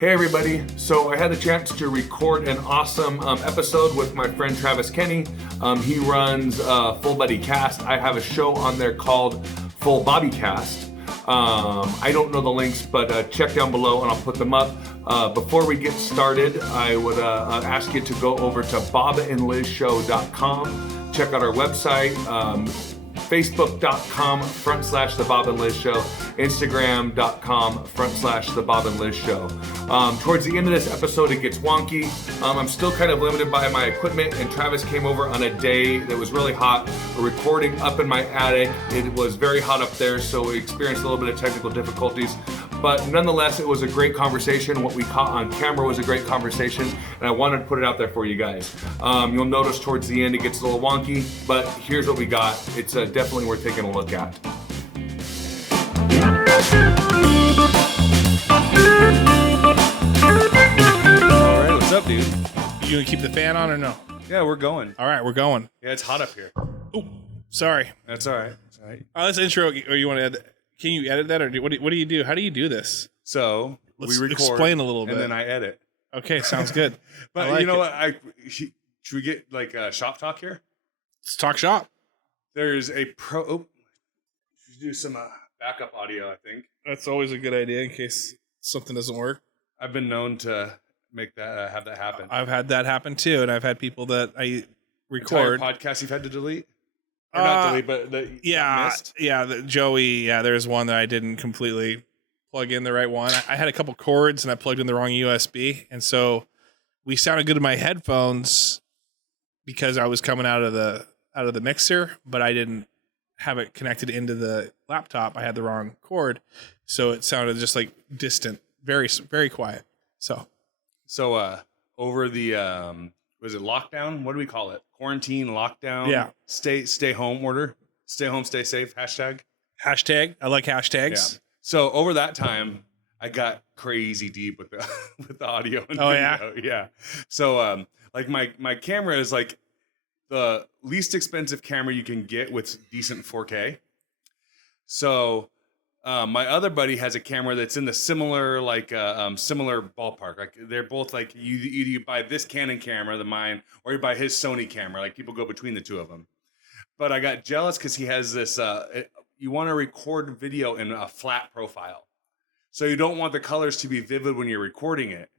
Hey everybody, so I had the chance to record an awesome episode with my friend Travis Kenney. He runs Full Buddy Cast. I have a show on there called Full Bobby Cast. I don't know the links, but check down below and I'll put them up. Before we get started, I would ask you to go over to bobandlizshow.com. Check out our website, facebook.com/The Bob and Liz Show, instagram.com/The Bob and Liz Show. Towards the end of this episode, it gets wonky. I'm still kind of limited by my equipment, and Travis came over on a day that was really hot. We're recording up in my attic. It was very hot up there, so we experienced a little bit of technical difficulties. But nonetheless, it was a great conversation. What we caught on camera was a great conversation, and I wanted to put it out there for you guys. You'll notice towards the end it gets a little wonky, but here's what we got. It's definitely worth taking a look at. All right, what's up, dude? You gonna keep the fan on or no? Yeah, we're going. All right, we're going. Yeah, it's hot up here. Oh, sorry. That's all right. That's all right. Let's intro. Or you want to add? Can you edit that, or what do you do? How do you do this? So Let's we record, explain a little bit, and then I edit. Okay, sounds good. But like you know it. what? Should we get like shop talk here? Let's talk shop. There's a pro. Oh, should do some backup audio. I think That's always a good idea in case something doesn't work. I've been known to make that have that happen. I've had that happen too, and I've had people that I record Podcasts you've had to delete. Or not delete, but missed. Joey. Yeah, there's one that I didn't completely plug in the right one. I had a couple cords and I plugged in the wrong USB, and so we sounded good in my headphones because I was coming out of the mixer, but I didn't have it connected into the laptop. I had the wrong cord, so it sounded just like distant, very very quiet. So over the was it lockdown? What do we call it? Quarantine, lockdown. Yeah. Stay home order. Stay home, stay safe. Hashtag. I like hashtags. Yeah. So over that time, I got crazy deep with the with the audio and Oh, video. Yeah. So like my camera is like the least expensive camera you can get with decent 4K. So my other buddy has a camera that's in the similar similar ballpark. Like they're both like either you buy this Canon camera, mine, or you buy his Sony camera. Like people go between the two of them. But I got jealous because he has this. You want to record video in a flat profile, so you don't want the colors to be vivid when you're recording it.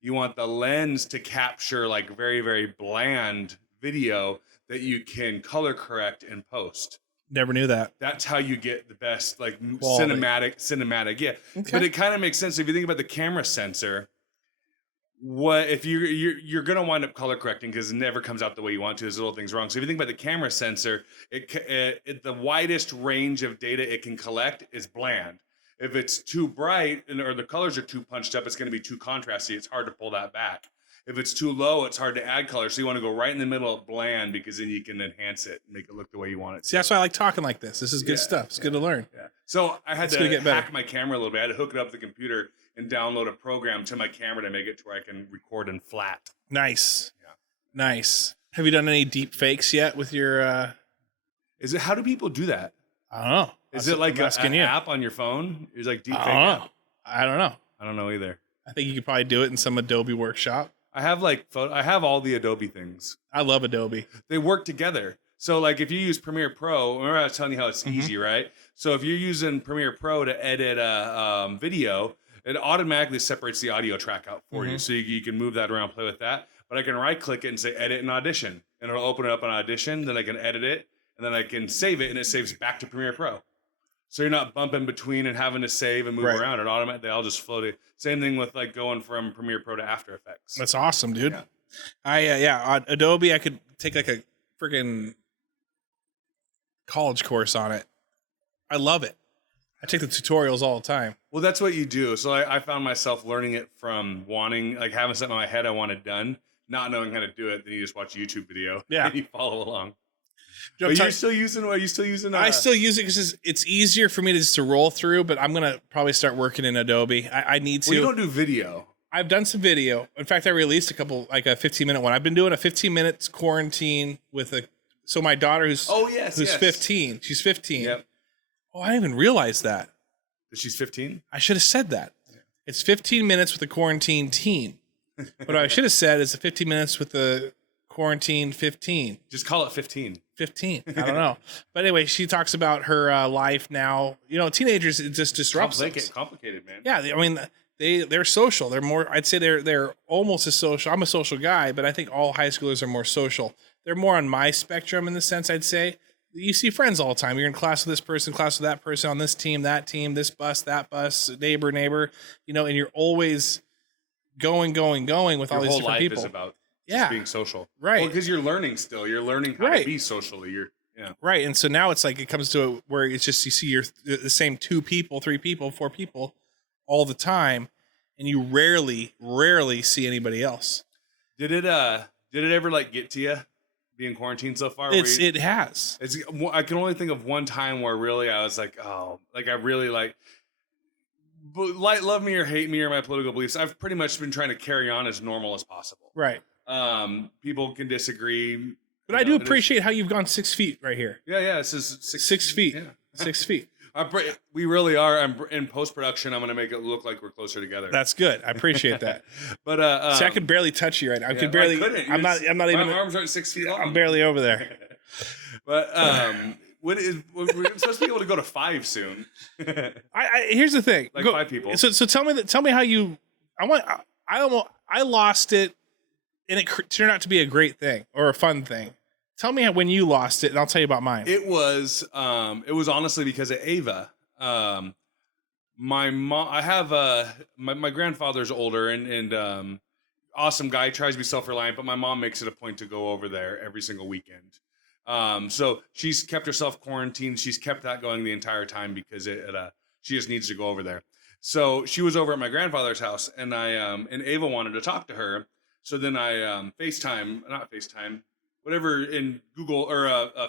You want the lens to capture like very very bland video that you can color correct in post. Never knew that. That's how you get the best, like Quality. cinematic. Yeah, Okay. but it kind of makes sense if you think about the camera sensor. What if you're gonna wind up color correcting because it never comes out the way you want to? There's little things wrong. So if you think about the camera sensor, the widest range of data it can collect is bland. If it's too bright or the colors are too punched up, it's going to be too contrasty. It's hard to pull that back. If it's too low, it's hard to add color. So you want to go right in the middle of bland because then you can enhance it and make it look the way you want it to. See, that's why I like talking like this. This is good stuff. It's good to learn. Yeah. So I had It's to gonna get better. hack my camera a little bit. I had to hook it up to the computer and download a program to my camera to make it to where I can record in flat. Nice. Yeah. Nice. Have you done any deep fakes yet with your How do people do that? I don't know. Is it like an an app on your phone? It's like deep fake I don't know. app? I don't know. I don't know either. I think you could probably do it in some Adobe workshop. I have I have all the Adobe things. I love Adobe. They work together. So like if you use Premiere Pro, remember I was telling you how it's easy, right? So if you're using Premiere Pro to edit a video, it automatically separates the audio track out for you. So you can move that around, play with that. But I can right click it and say edit in Audition. And it'll open it up in Audition. Then I can edit it. And then I can save it and it saves back to Premiere Pro. So you're not bumping between and having to save and move Right. around. It automatically, they all just float it. Same thing with like going from Premiere Pro to After Effects. That's awesome, dude. Yeah. On Adobe, I could take like a freaking college course on it. I love it. I take the tutorials all the time. Well, that's what you do. So I found myself learning it from wanting, like having something in my head I wanted done, not knowing how to do it. Then you just watch a YouTube video Yeah. and you follow along. Joe, Are you still using? I still use it because it's easier for me to just to roll through, but I'm gonna probably start working in Adobe. I need to. Well, you don't do video. I've done some video. In fact, I released a couple, like a 15-minute one. I've been doing a 15 minutes quarantine with so my daughter who's 15. She's 15. Yep. Oh, I didn't even realize that. She's 15. I should have said that. It's 15 minutes with the quarantine teen. What I should have said is 15 minutes with the quarantine 15. Just call it 15. 15. I don't know. But anyway, she talks about her life now. You know, teenagers, it just disrupts them. Complicated, man. Yeah, I mean, they're social. They're more, I'd say they're almost as social. I'm a social guy, but I think all high schoolers are more social. They're more on my spectrum in the sense, I'd say. You see friends all the time. You're in class with this person, class with that person, on this team, this bus, that bus, neighbor, you know, and you're always going with all these different people. Your whole life is about just being social. Right. Well, because you're learning still. You're learning how to be socially. Right. And so now it's like it comes to where it's just you see the same 2 people, 3 people, 4 people all the time, and you rarely see anybody else. Did it ever like get to you being quarantined so far? It has. I can only think of one time where really I was like, oh, like I really like, love me or hate me or my political beliefs. I've pretty much been trying to carry on as normal as possible. Right. People can disagree, but I do appreciate how you've gone 6 feet right here. Yeah. This is 6 feet. Yeah. 6 feet. We really are. I'm in post-production. I'm going to make it look like we're closer together. That's good. I appreciate that. But see, I could barely touch you right now. I could barely. I'm not even. My arms aren't 6 feet long. I'm barely over there. But we're supposed to be able to go to 5 soon. Here's the thing. Like 5 people. So tell me how you. I lost it, and it turned out to be a great thing or a fun thing. Tell me when you lost it, and I'll tell you about mine. It was honestly because of Ava. My mom, I have my grandfather's older and awesome guy, tries to be self-reliant, but my mom makes it a point to go over there every single weekend. So she's kept herself quarantined. She's kept that going the entire time because she just needs to go over there. So she was over at my grandfather's house, and and Ava wanted to talk to her. So then I FaceTime. Whatever in Google or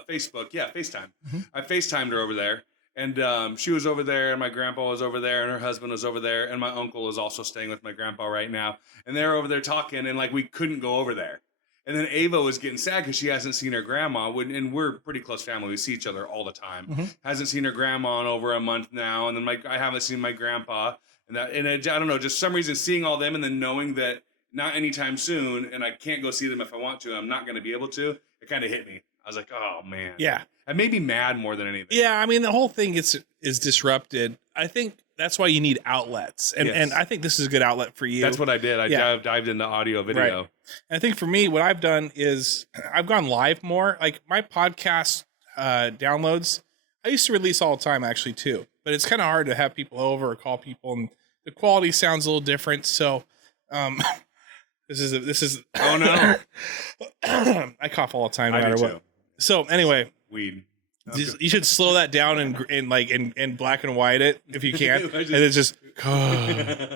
Facebook. Yeah, FaceTime. Mm-hmm. I FaceTimed her over there. And she was over there, and my grandpa was over there, and her husband was over there, and my uncle is also staying with my grandpa right now. And they're over there talking, and like we couldn't go over there. And then Ava was getting sad because she hasn't seen her grandma. And we're a pretty close family. We see each other all the time. Mm-hmm. Hasn't seen her grandma in over a month now. And then I haven't seen my grandpa. I don't know, just some reason seeing all them and then knowing that not anytime soon, and I can't go see them if I want to, I'm not going to be able to, it kind of hit me. I was like, oh, man. Yeah. I made me mad more than anything. Yeah, I mean, the whole thing is disrupted. I think that's why you need outlets. And I think this is a good outlet for you. That's what I did. I dived into audio, video. Right. And I think for me, what I've done is I've gone live more. Like my podcast downloads, I used to release all the time, actually, too. But it's kind of hard to have people over or call people, and the quality sounds a little different. So, This is oh no. I cough all the time no matter what. So anyway, weed. You should slow that down and black and white it if you can. And it's just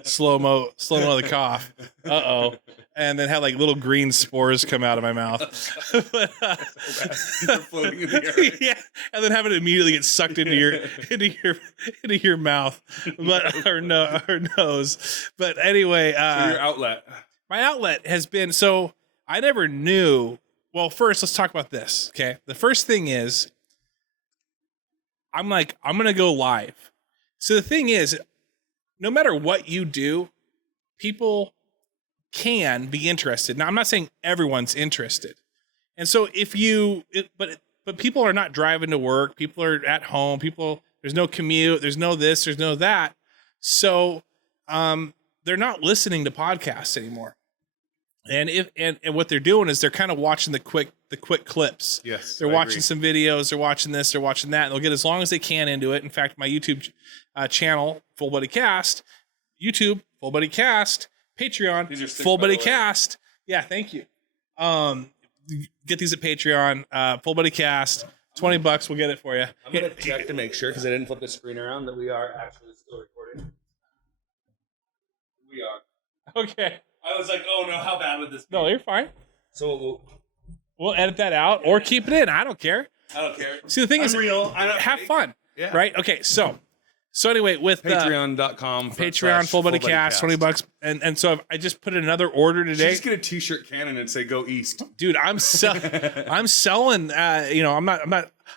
slow mo the cough. Uh-oh. And then have like little green spores come out of my mouth. Floating in the air. Yeah. And then have it immediately get sucked into your mouth. Or nose. But anyway, so your outlet. My outlet has been, so I never knew. Well, first, let's talk about this, okay? The first thing is, I'm going to go live. So the thing is, no matter what you do, people can be interested. Now, I'm not saying everyone's interested. And so but people are not driving to work. People are at home. There's no commute. There's no this. There's no that. So they're not listening to podcasts anymore. And what they're doing is they're kind of watching the quick clips. Yes, they're watching some videos. They're watching this. They're watching that. And they'll get as long as they can into it. In fact, my YouTube channel, Full Body Cast, YouTube, Full Body Cast, Patreon, Full Body Cast. Yeah, thank you. Get these at Patreon, Full Body Cast. $20, we'll get it for you. I'm gonna check to make sure because I didn't flip the screen around that we are actually still recording. We are. Okay. I was like, oh no, how bad would this be? No, you're fine. So we'll edit that out or keep it in. I don't care. I don't care. See, the thing is, real. have fun. Yeah. Right? Okay, so So anyway, with Patreon.com. Patreon, Full Body Cast, $20. And so I just put another order today. Just get a t-shirt cannon and say, go East. Dude, I'm selling, you know, I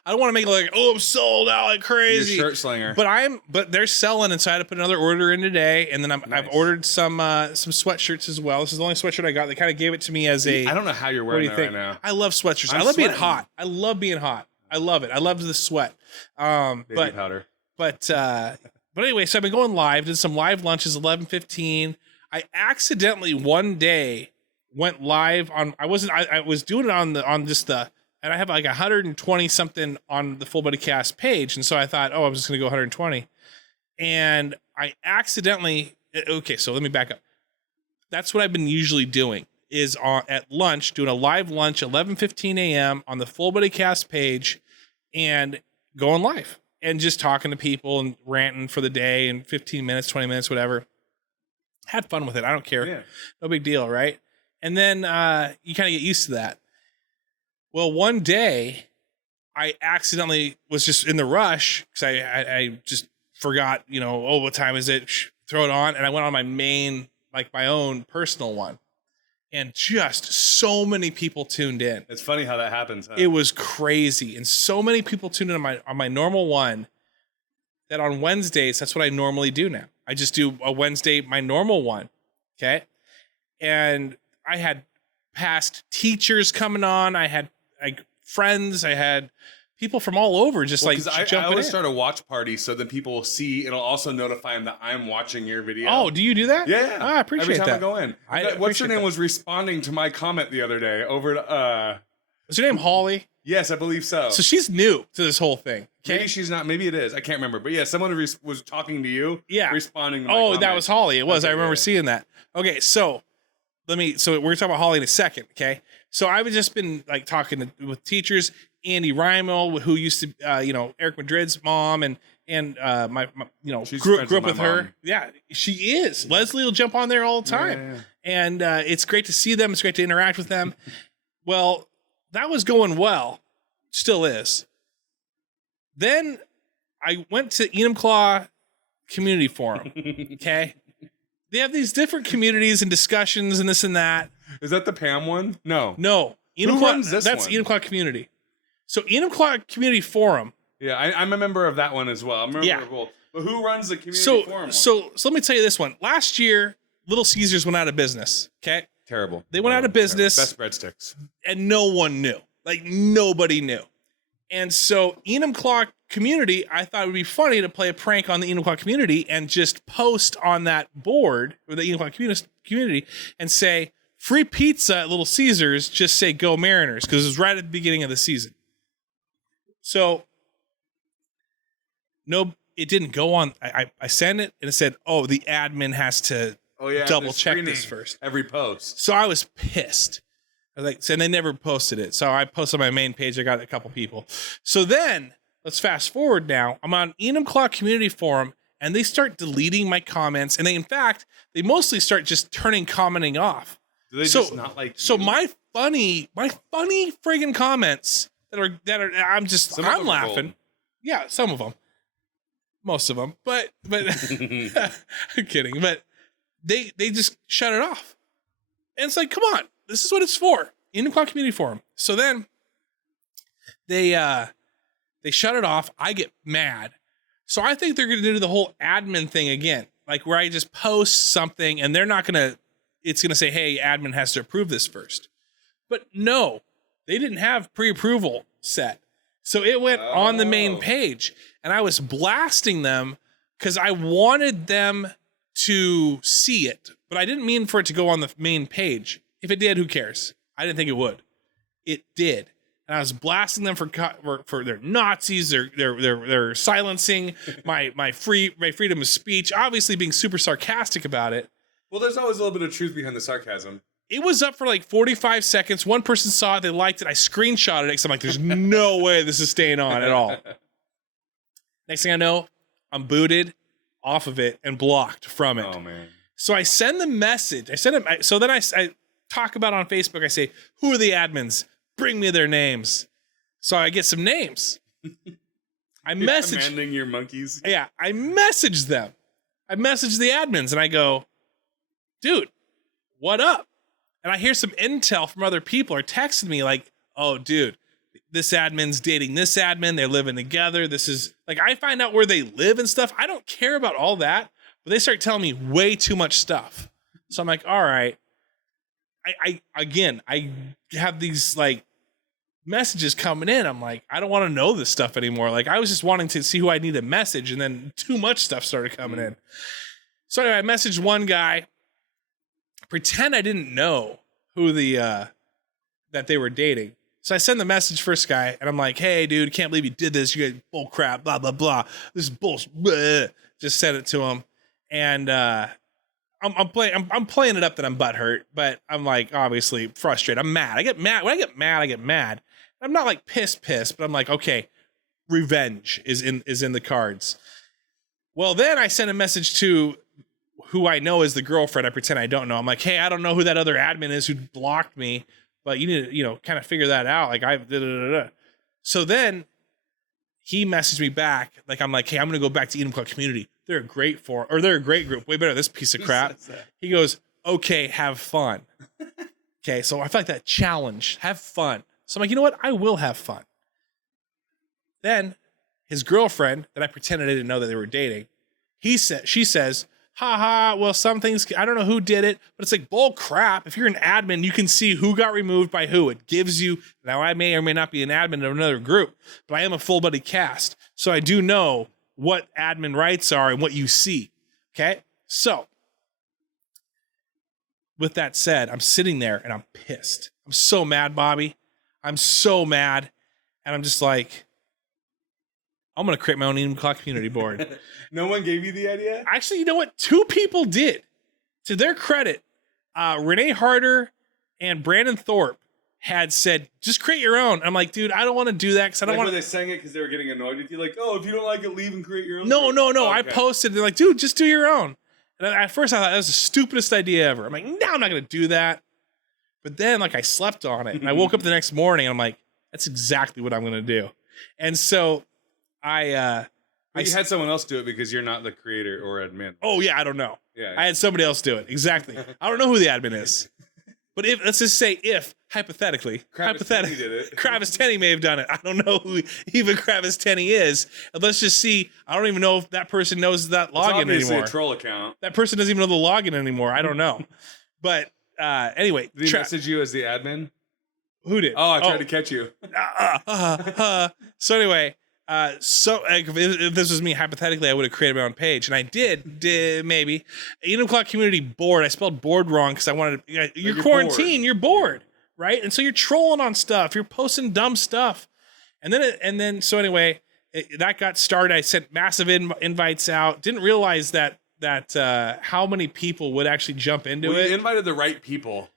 don't want to make it like, oh, I'm sold out like crazy. You're a shirt slinger. But they're selling. And so I had to put another order in today. And then I've ordered some sweatshirts as well. This is the only sweatshirt I got. They kind of gave it to me as a, I don't know how you're wearing that right now. I love sweatshirts. I love being hot. I love being hot. I love it. I love the sweat. Baby powder. But anyway, so I've been going live, did some live lunches, 11:15. I accidentally one day went live on, I was doing it on just the, and I have like 120 something on the Full Body Cast page. And so I thought, oh, I'm just going to go 120. And I accidentally, okay, so let me back up. That's what I've been usually doing is at lunch, doing a live lunch, 11:15 a.m. on the Full Body Cast page and going live. And just talking to people and ranting for the day and 15 minutes, 20 minutes, whatever. Had fun with it. I don't care. Yeah. No big deal, right? And then you kind of get used to that. Well, one day I accidentally was just in the rush because I just forgot, you know, oh, what time is it? Throw it on. And I went on my main, like my own personal one. And just so many people tuned in. It's funny how that happens. Huh? It was crazy. And so many people tuned in on my normal one that on Wednesdays, that's what I normally do now. I just do a Wednesday, my normal one. Okay. And I had past teachers coming on. I had like friends. I had people from all over just like jumping I always in. start a watch party so that people will see. It'll also notify them that I'm watching your video. Oh, do you do that? Yeah. I appreciate that. Every time I go in. What's her name was responding to my comment the other day over to, was her name Holly? Yes, I believe so. So she's new to this whole thing. Okay? Maybe she's not. Maybe it is. I can't remember. But yeah, someone was talking to you. Yeah. Responding to my Oh, comment. that was Holly. It was. Okay, I remember seeing that. Okay, so so we're gonna talk about Holly in a second. Okay. So I've just been like talking with teachers. Andy Reimel, who used to, Eric Madrid's mom, and my grew up with her. Mom. Yeah, she is. Leslie will jump on there all the time, Yeah. and it's great to see them. It's great to interact with them. Well, that was going well, still is. Then I went to Enumclaw Community Forum. Okay, they have these different communities and discussions and this and that. Is that the Pam one? No. Enumclaw, Who runs this that's one? Enumclaw Community. So Enumclaw Community Forum. Yeah, I'm a member of that one as well. I'm a member Yeah. of both. But who runs the community forum one? So let me tell you this one. Last year, Little Caesars went out of business. Okay, Terrible. They went out of business. Best breadsticks. And no one knew. Like nobody knew. And so Enumclaw Community, I thought it would be funny to play a prank on the Enumclaw Community and just post on that board with the Enumclaw Community and say, free pizza at Little Caesars, just say go Mariners, because it was right at the beginning of the season. So, no, it didn't go on. I sent it and it said, oh, the admin has to double check this first. Every post. So I was pissed. I was like, and they never posted it. So I posted on my main page. I got a couple people. So then let's fast forward now. I'm on Enumclaw Community Forum and they start deleting my comments. And they mostly start just turning commenting off. Do they just not like you? So my funny friggin' comments that are I'm laughing. Gold. Yeah, some of them. Most of them. But I'm kidding. But they just shut it off. And it's like, come on. This is what it's for. Enumclaw Community Forum. So then they shut it off. I get mad. So I think they're going to do the whole admin thing again. Like where I just post something and it's going to say, hey, admin has to approve this first. But no, they didn't have pre-approval set. So it went on the main page and I was blasting them because I wanted them to see it, but I didn't mean for it to go on the main page. If it did, who cares? I didn't think it would. It did. And I was blasting them for their Nazis. They're silencing my freedom of speech, obviously being super sarcastic about it. Well, there's always a little bit of truth behind the sarcasm. It was up for like 45 seconds. One person saw it. They liked it. I screenshotted it because I'm like, there's no way this is staying on at all. Next thing I know, I'm booted off of it and blocked from it. Oh, man. So I send the message. So then I talk about it on Facebook. I say, who are the admins? Bring me their names. So I get some names. I You're messaged. commanding your monkeys. Yeah, I messaged them. I messaged the admins and I go, dude, what up? And I hear some intel from other people are texting me like, oh, dude, this admin's dating this admin. They're living together. This is like, I find out where they live and stuff. I don't care about all that, but they start telling me way too much stuff. So I'm like, all right. I have these like messages coming in. I'm like, I don't want to know this stuff anymore. Like I was just wanting to see who I need to message, and then too much stuff started coming in. So anyway, I messaged one guy, pretend I didn't know who that they were dating. So I send the message first guy, and I'm like, hey dude, can't believe you did this. You got bull crap, blah, blah, blah. This is bullshit. Blah. Just sent it to him. And I'm playing it up that I'm butthurt, but I'm like obviously frustrated. I'm mad. I get mad. When I get mad. I'm not like pissed, but I'm like, okay, revenge is in the cards. Well, then I sent a message to who I know is the girlfriend. I pretend I don't know. I'm like, hey, I don't know who that other admin is who blocked me, but you need to, kind of figure that out. Like So then he messaged me back. Like, I'm like, hey, I'm going to go back to Enumclaw Community. They're a great group. Way better than this piece of crap. He goes, okay, have fun. Okay, so I feel like that challenge, have fun. So I'm like, you know what? I will have fun. Then his girlfriend, that I pretended I didn't know that they were dating, she says, haha, well, some things, I don't know who did it, but it's like bull crap. If you're an admin, you can see who got removed by who. It gives you, now I may or may not be an admin of another group, but I am a full buddy cast. So I do know what admin rights are and what you see. Okay. So with that said, I'm sitting there and I'm pissed. I'm so mad, Bobby. I'm so mad. And I'm just like, I'm going to create my own Enumclaw community board. No one gave you the idea? Actually, you know what? 2 people did. To their credit, Renee Harder and Brandon Thorpe had said, just create your own. I'm like, dude, I don't want to do that because I don't want to. Were they saying it because they were getting annoyed with you? Like, oh, if you don't like it, leave and create your own. No. Okay. I posted. They're like, dude, just do your own. And at first I thought that was the stupidest idea ever. I'm like, no, I'm not going to do that. But then like I slept on it and I woke up the next morning and I'm like, that's exactly what I'm going to do. And so I had someone else do it because you're not the creator or admin. Oh yeah, I don't know. Yeah. I had somebody else do it. Exactly. I don't know who the admin is. But let's just say hypothetically, Tenney did it. Travis Tenney may have done it. I don't know who even Travis Tenney is. And let's just see. I don't even know if that person knows that login obviously anymore. A troll account. That person doesn't even know the login anymore. I don't know. But anyway, did he message you as the admin? Who did? Oh, I tried to catch you. So anyway. If this was me, hypothetically, I would have created my own page, and I did maybe. Enumclaw Community board. I spelled board wrong because I wanted to. You're quarantined. Bored. You're bored, right? And so you're trolling on stuff. You're posting dumb stuff, and then so anyway, that got started. I sent massive invites out. Didn't realize that how many people would actually jump into it. You invited the right people.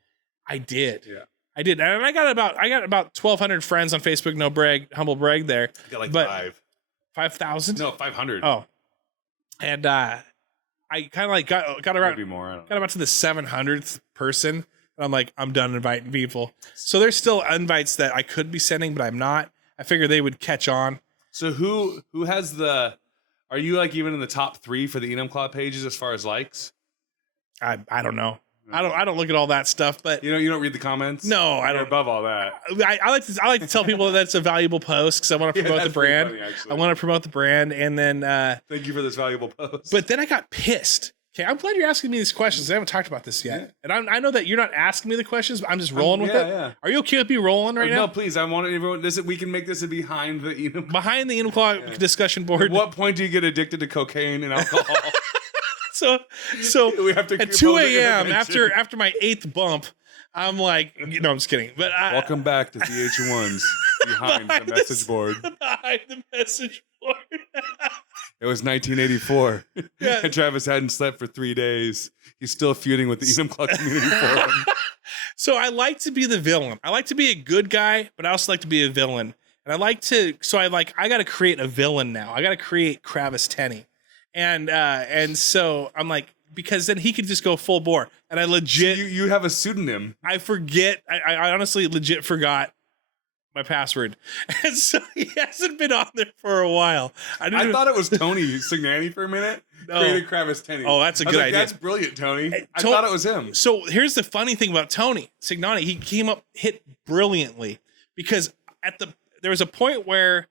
I did. Yeah. I did, and I got about 1,200 friends on Facebook. No brag, humble brag there. I got like 5,000. No, 500. Oh, and I kind of like got around. Maybe more. I don't got about to the 700th person, and I'm like, I'm done inviting people. So there's still invites that I could be sending, but I'm not. I figured they would catch on. So who has the? Are you like even in the top 3 for the Enumclaw pages as far as likes? I don't know. I don't look at all that stuff, but you don't read the comments. No, I You're don't. above all that. I like to tell people that that's a valuable post because I want to promote the brand. Funny, I want to promote the brand, and then thank you for this valuable post. But then I got pissed. Okay, I'm glad you're asking me these questions. I haven't talked about this yet, and I know that you're not asking me the questions, but I'm just rolling with it. Yeah. Are you okay with me rolling right now? No, please. I want everyone. We can make this a behind the Enumclaw discussion board. At what point do you get addicted to cocaine and alcohol? So we have to at 2 a.m. after my 8th bump, I'm like, no, I'm just kidding. But welcome back to VH1's behind the message board. Behind the message board. It was 1984, yeah. And Travis hadn't slept for 3 days. He's still feuding with the Enumclaw community forum. So I like to be the villain. I like to be a good guy, but I also like to be a villain. And I got to create a villain now. I got to create Travis Tenney. And so I'm like, because then he could just go full bore. And I legit, you have a pseudonym. I forget. I honestly legit forgot my password. And so he hasn't been on there for a while. I thought it was Tony Signani for a minute. No. Created Kravis Tenney. Oh, that's a good idea. That's brilliant, Tony. I thought it was him. So here's the funny thing about Tony Signani. He hit brilliantly because there was a point where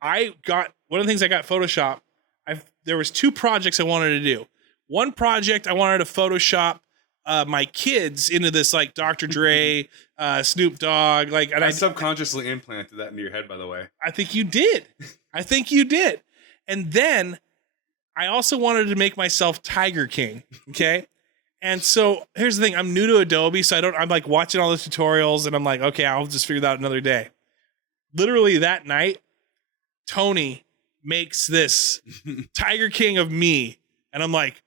I got one of the things I got Photoshop. There was 2 projects I wanted to do. One project I wanted to Photoshop my kids into this like Dr. Dre, Snoop Dogg, like. And I subconsciously implanted that into your head, by the way. I think you did. And then I also wanted to make myself Tiger King. Okay. And so here's the thing. I'm new to Adobe, so I'm like watching all the tutorials and I'm like, okay, I'll just figure that out another day. Literally that night, Tony makes this Tiger King of me. And I'm like,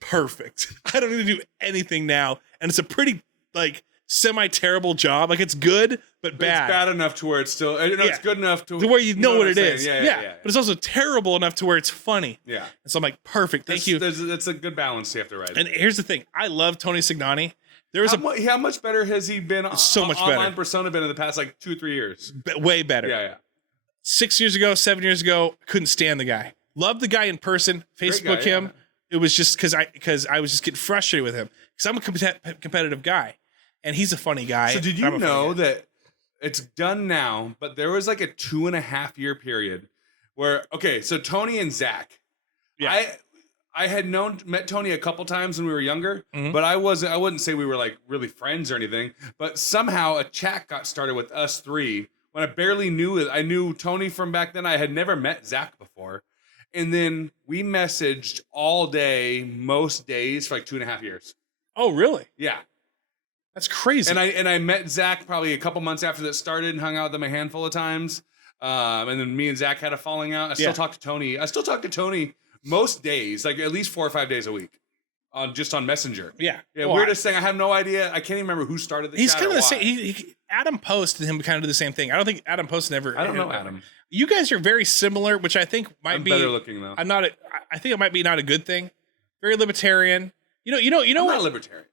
perfect. I don't need to do anything now. And it's a pretty like semi-terrible job. Like it's good, but bad. It's bad enough to where it's still, it's good enough to where you know what it is. Yeah. But it's also terrible enough to where it's funny. Yeah. And so I'm like, perfect. Thank you. That's a good balance you have to write. And here's the thing. I love Tony Signani. How much better has he been? So much online better. persona been in the past like 2 or 3 years? Way better. Yeah. 6 years ago, 7 years ago, couldn't stand the guy. Loved the guy in person. Facebook him. Yeah. It was just because I was just getting frustrated with him because I'm a competitive guy, and he's a funny guy. So did you know that it's done now? But there was like a 2.5 year period where so Tony and Zach, I had met Tony a couple times when we were younger, but I wouldn't say we were like really friends or anything. But somehow a chat got started with us 3 when I barely knew it. I knew Tony from back then. I had never met Zach before. And then we messaged all day, most days for like 2.5 years. Oh, really? Yeah. That's crazy. And I met Zach probably a couple months after that started and hung out with him a handful of times. And then me and Zach had a falling out. I still talk to Tony. I still talk to Tony most days, like at least 4 or 5 days a week. Just on Messenger. Yeah. Well, weirdest thing. I have no idea. I can't even remember who started the chat. He's kind of the same. Adam Post and him kind of do the same thing. I don't think Adam Post never. I don't know Adam. You guys are very similar, which I think might be better looking though. I think it might be not a good thing. Very libertarian. You know. I'm not a libertarian.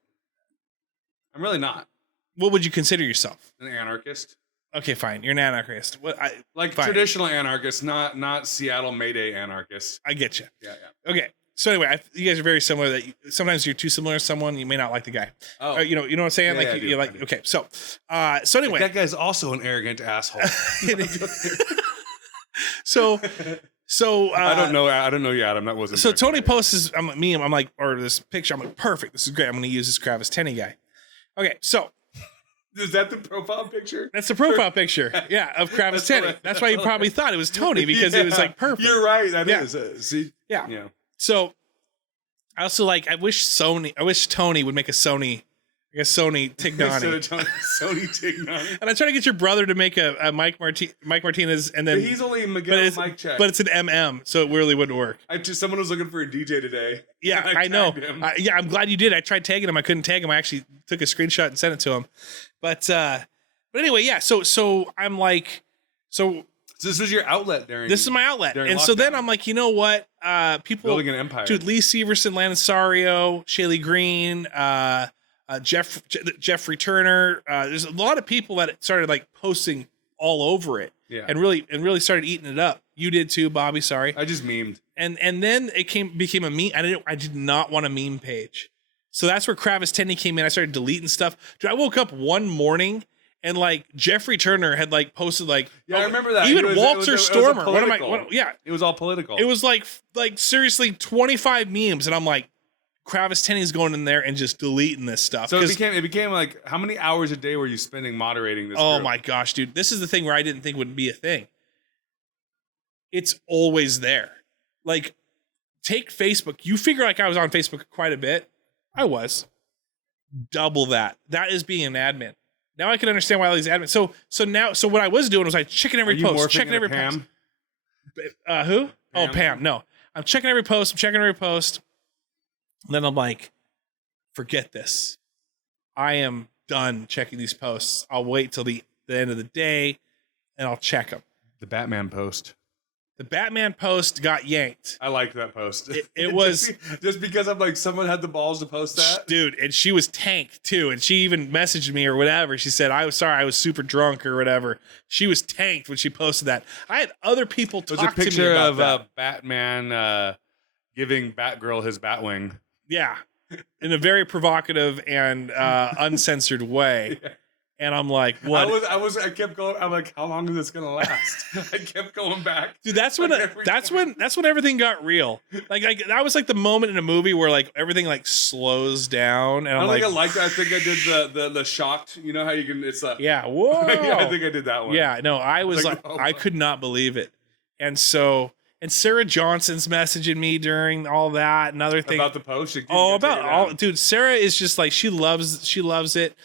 I'm really not. What would you consider yourself? An anarchist. Okay, fine. You're an anarchist. Traditional anarchist, not Seattle Mayday anarchist. I get you. Yeah. Okay. So anyway, you guys are very similar. That sometimes you're too similar to someone, you may not like the guy. Oh, you know what I'm saying? Yeah, you're like, okay. So anyway, that guy's also an arrogant asshole. So I don't know you, Adam. That wasn't. So Tony posts I'm like, or this picture. I'm like, perfect. This is great. I'm going to use this Kravis Tenney guy. Okay, so is that the profile picture? That's the profile picture. Yeah, of Kravis Tenney. That's why you probably thought it was Tony because it was like perfect. You're right. That is. See. Yeah. So I also I wish Tony would make a Sony. Sony Tignani. Sony Tignani. And I try to get your brother to make a Mike Martinez, and then but he's only Miguel Mike check. But it's an MM, so it really wouldn't work. Someone was looking for a DJ today. Yeah, I know. I'm glad you did. I tried tagging him. I couldn't tag him. I actually took a screenshot and sent it to him. But anyway, yeah. So I'm like, so this was your outlet during. This is my outlet, and lockdown. So then I'm like, you know what? People building an empire. Dude, Lee Severson, Lanisario, Shaylee Green. Jeffrey Turner. There's a lot of people that started posting all over it, and really started eating it up. You did too, Bobby. Sorry, I just memed, and then it became a meme. I did not want a meme page, so that's where Kravis Tenney came in. I started deleting stuff. Dude, I woke up one morning and Jeffrey Turner had posted I remember that. Even Walter Stormer. It was all political. It was like seriously 25 memes, and I'm like, Kravis Tenney's going in there and just deleting this stuff. So it became how many hours a day were you spending moderating this? Oh group? My gosh, dude. This is the thing where I didn't think would be a thing. It's always there. Take Facebook. You figure I was on Facebook quite a bit. I was. Double that. That is being an admin. Now I can understand why all these admins. So what I was doing was checking every post. Checking every Pam? post. Who? Pam? Oh, Pam. No. I'm checking every post. And then I'm like, forget this. I am done checking these posts. I'll wait till the end of the day and I'll check them. The Batman post. The Batman post got yanked. I liked that post. It was just because I'm like, someone had the balls to post that, dude. And she was tanked too. And she even messaged me or whatever. She said, "I was sorry, I was super drunk or whatever." She was tanked when she posted that. I had other people talk to me about that. There's a picture of Batman giving Batgirl his Batwing. Yeah, in a very provocative and uncensored way. Yeah. And I'm like, what? I kept going. I'm like, how long is this gonna last? I kept going back. Dude, that's when everything got real. Like that was like the moment in a movie where like everything like slows down. And I like that. I think I did the shocked. You know how you can? It's yeah. Whoa. Yeah, I think I did that one. Yeah. No, I was like I could not believe it. And Sarah Johnson's messaging me during all that and other things about the post. Dude, Sarah is just like she loves it.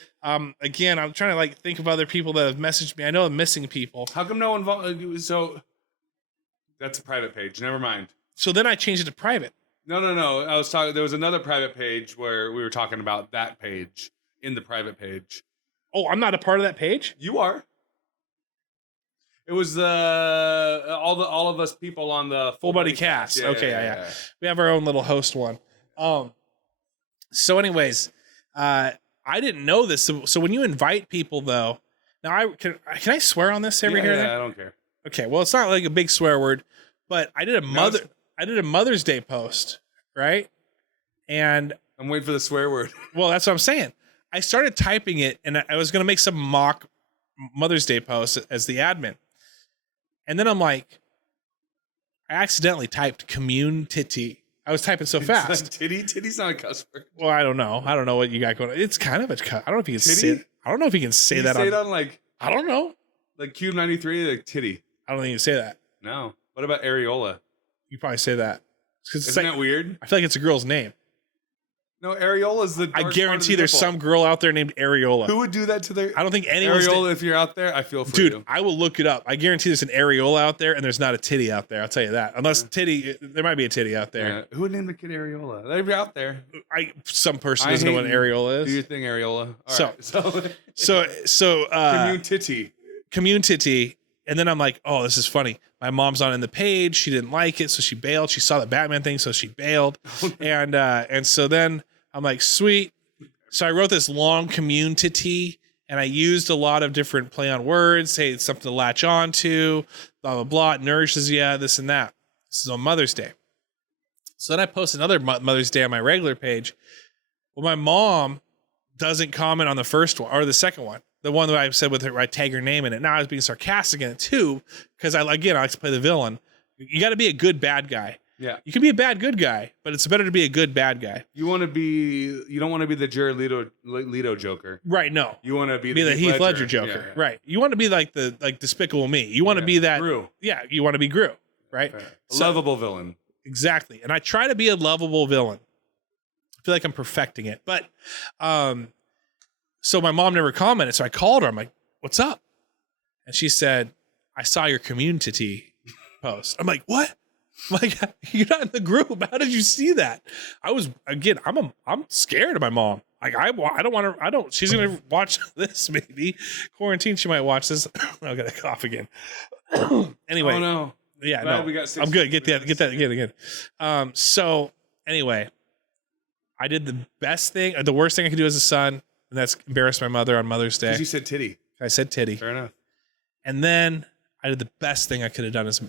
Again, I'm trying to like think of other people that have messaged me. I know I'm missing people. How come no one? So that's a private page. Never mind. So then I changed it to private. No. I was talking. There was another private page where we were talking about that page in the private page. Oh, I'm not a part of that page. You are. It was all of us people on the Full Buddy Cast. Yeah, okay, yeah. We have our own little host one. So anyways, I didn't know this. So when you invite people, though, now can I swear on this every here? Yeah, I don't care. Okay, well, it's not like a big swear word, but I did a Mother's Day post, right? And I'm waiting for the swear word. Well, that's what I'm saying. I started typing it, and I was going to make some mock Mother's Day post as the admin, and then I'm like, I accidentally typed commune titty. I was typing so fast. Titty's not a cuss word. Well, I don't know. I don't know what you got going on. It's kind of a cut. I don't know if you can say it. I don't know if you can say that. Say it on like. I don't know. Like Cube 93, like titty. I don't think you can say that. No. What about areola? You probably say that. Isn't that weird? I feel like it's a girl's name. No, areola is the. I guarantee there's some girl out there named Areola. Who would do that to their? I don't think anyone's. Areola, if you're out there, I feel for you. Dude, I will look it up. I guarantee there's an areola out there, and there's not a titty out there. I'll tell you that. Unless titty, there might be a titty out there. Yeah. Who would name the kid areola? They'd be out there. Some person doesn't know what an areola is. Do your thing, areola. So commune titty. And then I'm like, oh, this is funny. My mom's not in the page. She didn't like it, so she bailed. She saw the Batman thing, so she bailed. And so then I'm like, sweet. So I wrote this long community, and I used a lot of different play on words. Hey, it's something to latch on to, blah, blah, blah. It nourishes you, this and that. This is on Mother's Day. So then I post another Mother's Day on my regular page. Well, my mom doesn't comment on the first one or the second one. The one that I said with her, I tag her name in it. Now I was being sarcastic in it too, because I like to play the villain. You got to be a good bad guy. Yeah, you can be a bad good guy, but it's better to be a good bad guy. You don't want to be the Jared Leto Joker, right? No, you want to be the Heath Ledger Joker, yeah. Right? You want to be like Despicable Me. You want to be that Gru. Yeah, you want to be Gru, right? A lovable villain, exactly. And I try to be a lovable villain. I feel like I'm perfecting it, but so my mom never commented, so I called her. I'm like, "What's up?" And she said, "I saw your community post." I'm like, "What?" I'm like, "You're not in the group. How did you see that?" I'm scared of my mom. Like, I don't want to. She's gonna watch this maybe. Quarantine, she might watch this. I got to cough again. Anyway, oh no, yeah, no, I'm good. Get that again. So anyway, I did the best thing, the worst thing I could do as a son. And that's embarrassed my mother on Mother's Day. You said titty. I said titty. Fair enough. And then I did the best thing I could have done as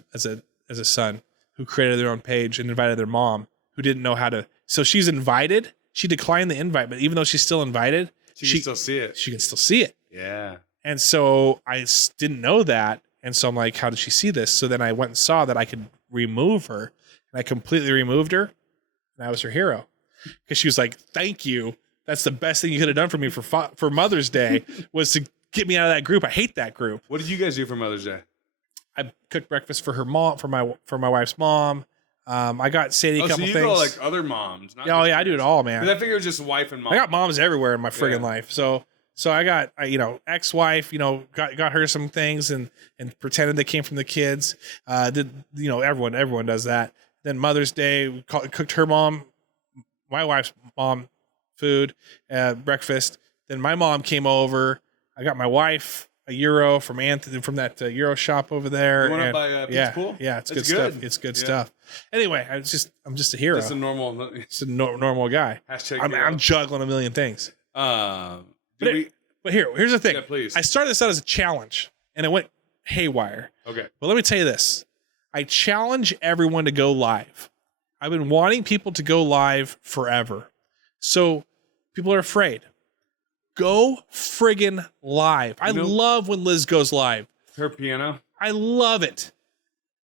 a son who created their own page and invited their mom who didn't know how to. So she's invited. She declined the invite, but even though she's still invited, she can still see it. She can still see it. Yeah. And so I didn't know that. And so I'm like, how did she see this? So then I went and saw that I could remove her. And I completely removed her. And I was her hero. Because she was like, thank you. That's the best thing you could have done for me for Mother's Day was to get me out of that group. I hate that group. What did you guys do for Mother's Day? I cooked breakfast for her mom, for my wife's mom. I got Sadie a couple so you things. Go like other moms. Not yeah, I do it all, man. I figured it was just wife and mom. I got moms everywhere in my friggin' life. So I got ex-wife, got her some things and pretended they came from the kids. Everyone does that. Then Mother's Day, cooked her mom, my wife's mom. Food, breakfast. Then my mom came over. I got my wife, a euro from Anthony from that euro shop over there. You want to buy Pete's Pool? Yeah, it's That's good stuff. It's good stuff. Anyway, I'm just a hero. Just a normal. Just a normal guy. I'm juggling a million things. But here's the thing. Yeah, please. I started this out as a challenge, and it went haywire. Okay. But let me tell you this. I challenge everyone to go live. I've been wanting people to go live forever. So people are afraid. Go friggin' live. I love when Liz goes live. Her piano. I love it.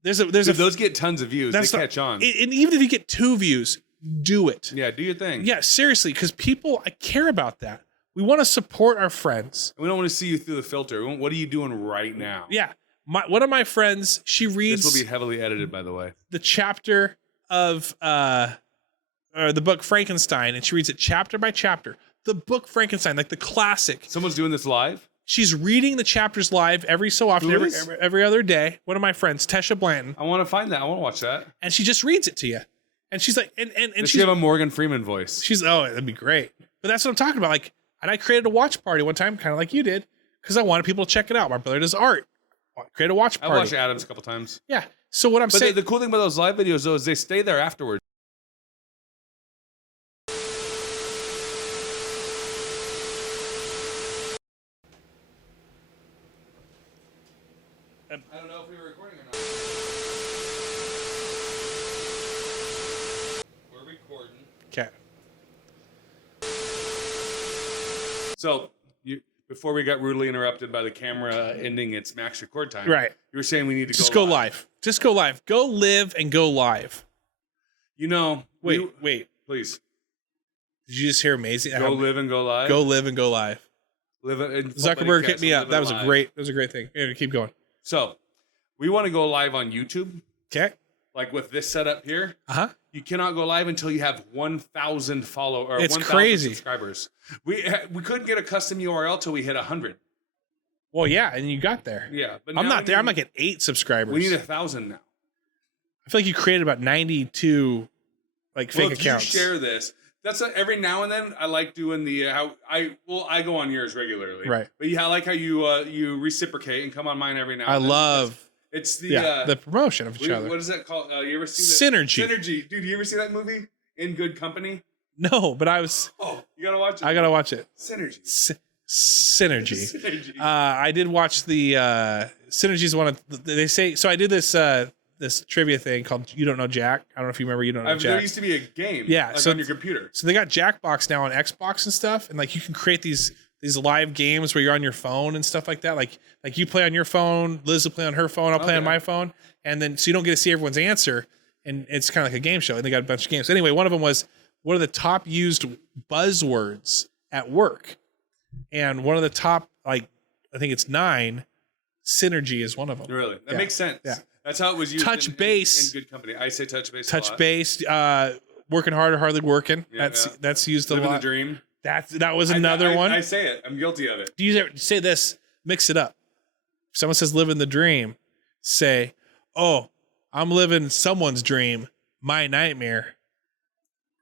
Those get tons of views. They catch on. And even if you get 2 views, do it. Yeah, do your thing. Yeah, seriously, because I care about that. We want to support our friends. We don't want to see you through the filter. What are you doing right now? Yeah. One of my friends, she reads. This will be heavily edited, by the way. The chapter of the book Frankenstein, and she reads it chapter by chapter. The book Frankenstein, like the classic. Someone's doing this live? She's reading the chapters live every so often, every other day. One of my friends, Tesha Blanton. I want to find that. I want to watch that. And she just reads it to you. And she's like, and does she have a Morgan Freeman voice? That'd be great. But that's what I'm talking about. Like, and I created a watch party one time, kind of like you did, because I wanted people to check it out. My brother does art. Create a watch party. I watched Adams a couple times. Yeah. So what I'm saying. The cool thing about those live videos, though, is they stay there afterwards. I don't know if we were recording or not. We're recording. Okay. So, before we got rudely interrupted by the camera ending its max record time, right? You were saying we need to just go live. Just go live. Go live and go live. You know, wait, please. Did you just hear amazing? Go live and go live. Go live and go live. Zuckerberg hit me up. That was a great thing. Anyway, keep going. So, we want to go live on YouTube. Okay. Like with this setup here. Uh-huh. You cannot go live until you have 1,000 followers. It's crazy. Subscribers. We couldn't get a custom URL till we hit 100. Well, yeah, and you got there. Yeah, but I'm not there. I'm like at 8 subscribers. We need 1,000 now. I feel like you created about 92 fake accounts. If you share this, that's every now and then I like doing the I go on yours regularly, right? But I like how you reciprocate and come on mine every now. And then. I love. It's the promotion of each other. What is that called? You ever see Synergy? Synergy, dude. You ever see that movie? In Good Company? No, but I was. Oh, you gotta watch it. I gotta watch it. Synergy. Synergy. Synergy. I did watch the Synergy is one of they say. So I did this this trivia thing called You Don't Know Jack. I don't know if you remember You Don't Know Jack. There used to be a game. Yeah, so on your computer. So they got Jackbox now on Xbox and stuff, and you can create these live games where you're on your phone and stuff like that. Like you play on your phone, Liz will play on her phone, I'll play on my phone, and then so you don't get to see everyone's answer, and it's kind of like a game show. And they got a bunch of games. Anyway, one of them was what are the top used buzzwords at work, and one of the top I think it's 9. Synergy is one of them. Really, that makes sense. Yeah, that's how it was used. Touch base in Good Company. I say touch base. Touch base. Working harder, hardly working. Yeah, that's used a lot. Living the dream. That was another one. I say it. I'm guilty of it. Do you ever say this? Mix it up. If someone says living the dream, say, "Oh, I'm living someone's dream, my nightmare."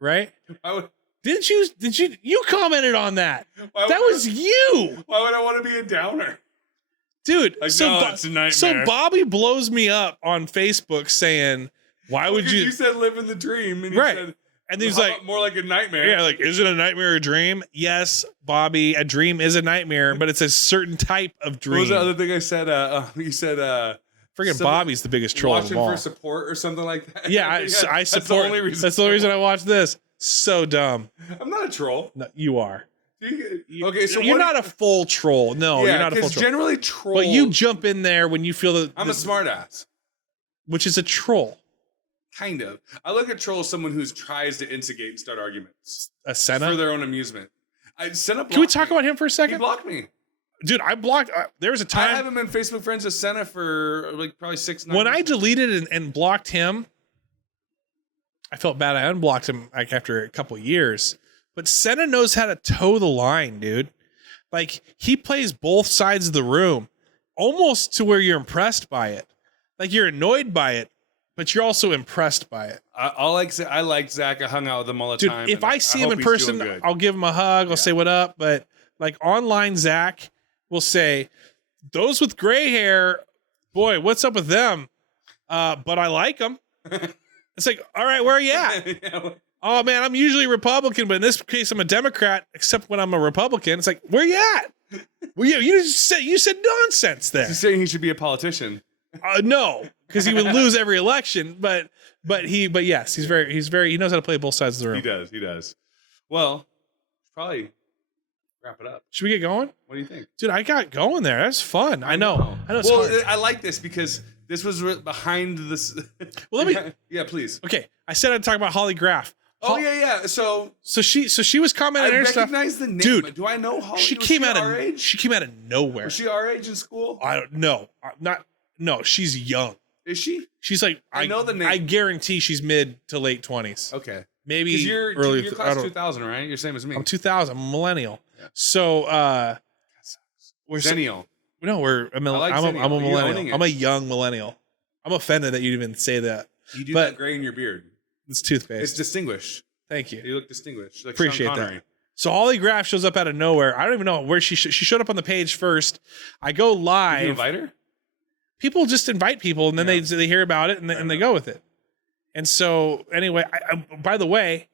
Right? Did you commented on that? That was you. Why would I want to be a downer? Dude, it's a nightmare. So Bobby blows me up on Facebook saying, "Why would you?" You said living the dream, and right? Said, and he's like, more like a nightmare. Yeah, is it a nightmare or a dream? Yes, Bobby, a dream is a nightmare, but it's a certain type of dream. What was the other thing I said? You said, "Freaking Bobby's the biggest troll of all." Watching for support or something like that. Yeah, I support. That's the only reason I watch this. So dumb. I'm not a troll. No, you are. Okay, so you're not a full troll. No, you're not a full troll. Generally, troll. But you jump in there when you feel that I'm a smartass, which is a troll. Kind of. I look at troll as someone who tries to instigate and start arguments. A Senna? For their own amusement. Senna. Can we talk about him for a second? He blocked me. Dude, I blocked. There was a time. I haven't been Facebook friends with Senna for probably 6 9 When years. I deleted and blocked him, I felt bad. I unblocked him after a couple years. But Senna knows how to toe the line, dude. He plays both sides of the room, almost to where you're impressed by it. You're annoyed by it, but you're also impressed by it. I like Zach. I hung out with him all the time. Dude, if I see him in person, I'll give him a hug. I'll say what up. But online, Zach will say, those with gray hair, boy, what's up with them? But I like them. It's like, all right, where are you at? Oh man, I'm usually Republican, but in this case, I'm a Democrat. Except when I'm a Republican, it's like, where you at? Well, you said nonsense there. He's saying he should be a politician. No, because he would lose every election. But yes, he's very he knows how to play both sides of the room. He does. Well, probably wrap it up. Should we get going? What do you think? Dude, I got going there. That's fun. I know. It's well, hard. I like this because this was behind this. Well, let me. Yeah, please. Okay, I said I'd talk about Holly Graff. Oh yeah. So she was commenting on her stuff. I recognize the name. Dude, do I know Holly? She Was came out our of age? She came out of nowhere. Was she our age in school? I don't know. No, she's young. Is she? She's like I know the name. I guarantee she's mid to late 20s. Okay. Maybe Because you're early. class 2000, right? You're same as me. I'm 2000. I'm a millennial. Yeah. So we're Zennial. No, we're a millennial. like I'm a Zennial. You're owning millennial. it. I'm a young millennial. I'm offended that you even say that. You do But- that gray in your beard. It's toothpaste. It's distinguished. Thank you. You look distinguished. Like Appreciate Sean that. Connery. So Holly Graff shows up out of nowhere. I don't even know where she showed up on the page first. I go live. Did you invite her? People just invite people, and then they hear about it, and they go with it. And so anyway, I by the way,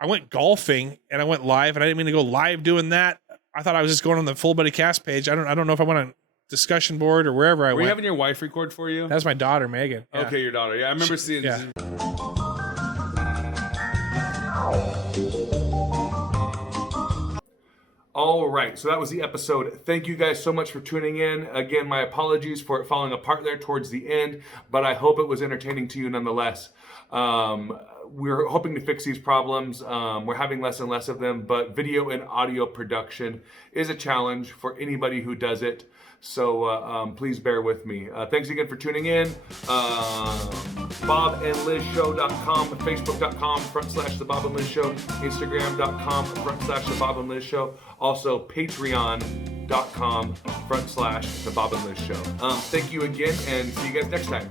I went golfing and I went live, and I didn't mean to go live doing that. I thought I was just going on the Full Buddy Cast page. I don't know if I went on discussion board or wherever I Were went. you having your wife record for you? That's my daughter, Megan. Yeah. Okay, your daughter. Yeah, I remember seeing. Yeah. All right, so that was the episode. Thank you guys so much for tuning in. Again, my apologies for it falling apart there towards the end, but I hope it was entertaining to you nonetheless. We're hoping to fix these problems. We're having less and less of them, but video and audio production is a challenge for anybody who does it. So please bear with me. Thanks again for tuning in. BobandLizShow.com, Facebook.com/The Bob and Liz Show, Instagram.com/The Bob and Liz Show. Also Patreon.com/The Bob and Liz Show. Thank you again, and see you guys next time.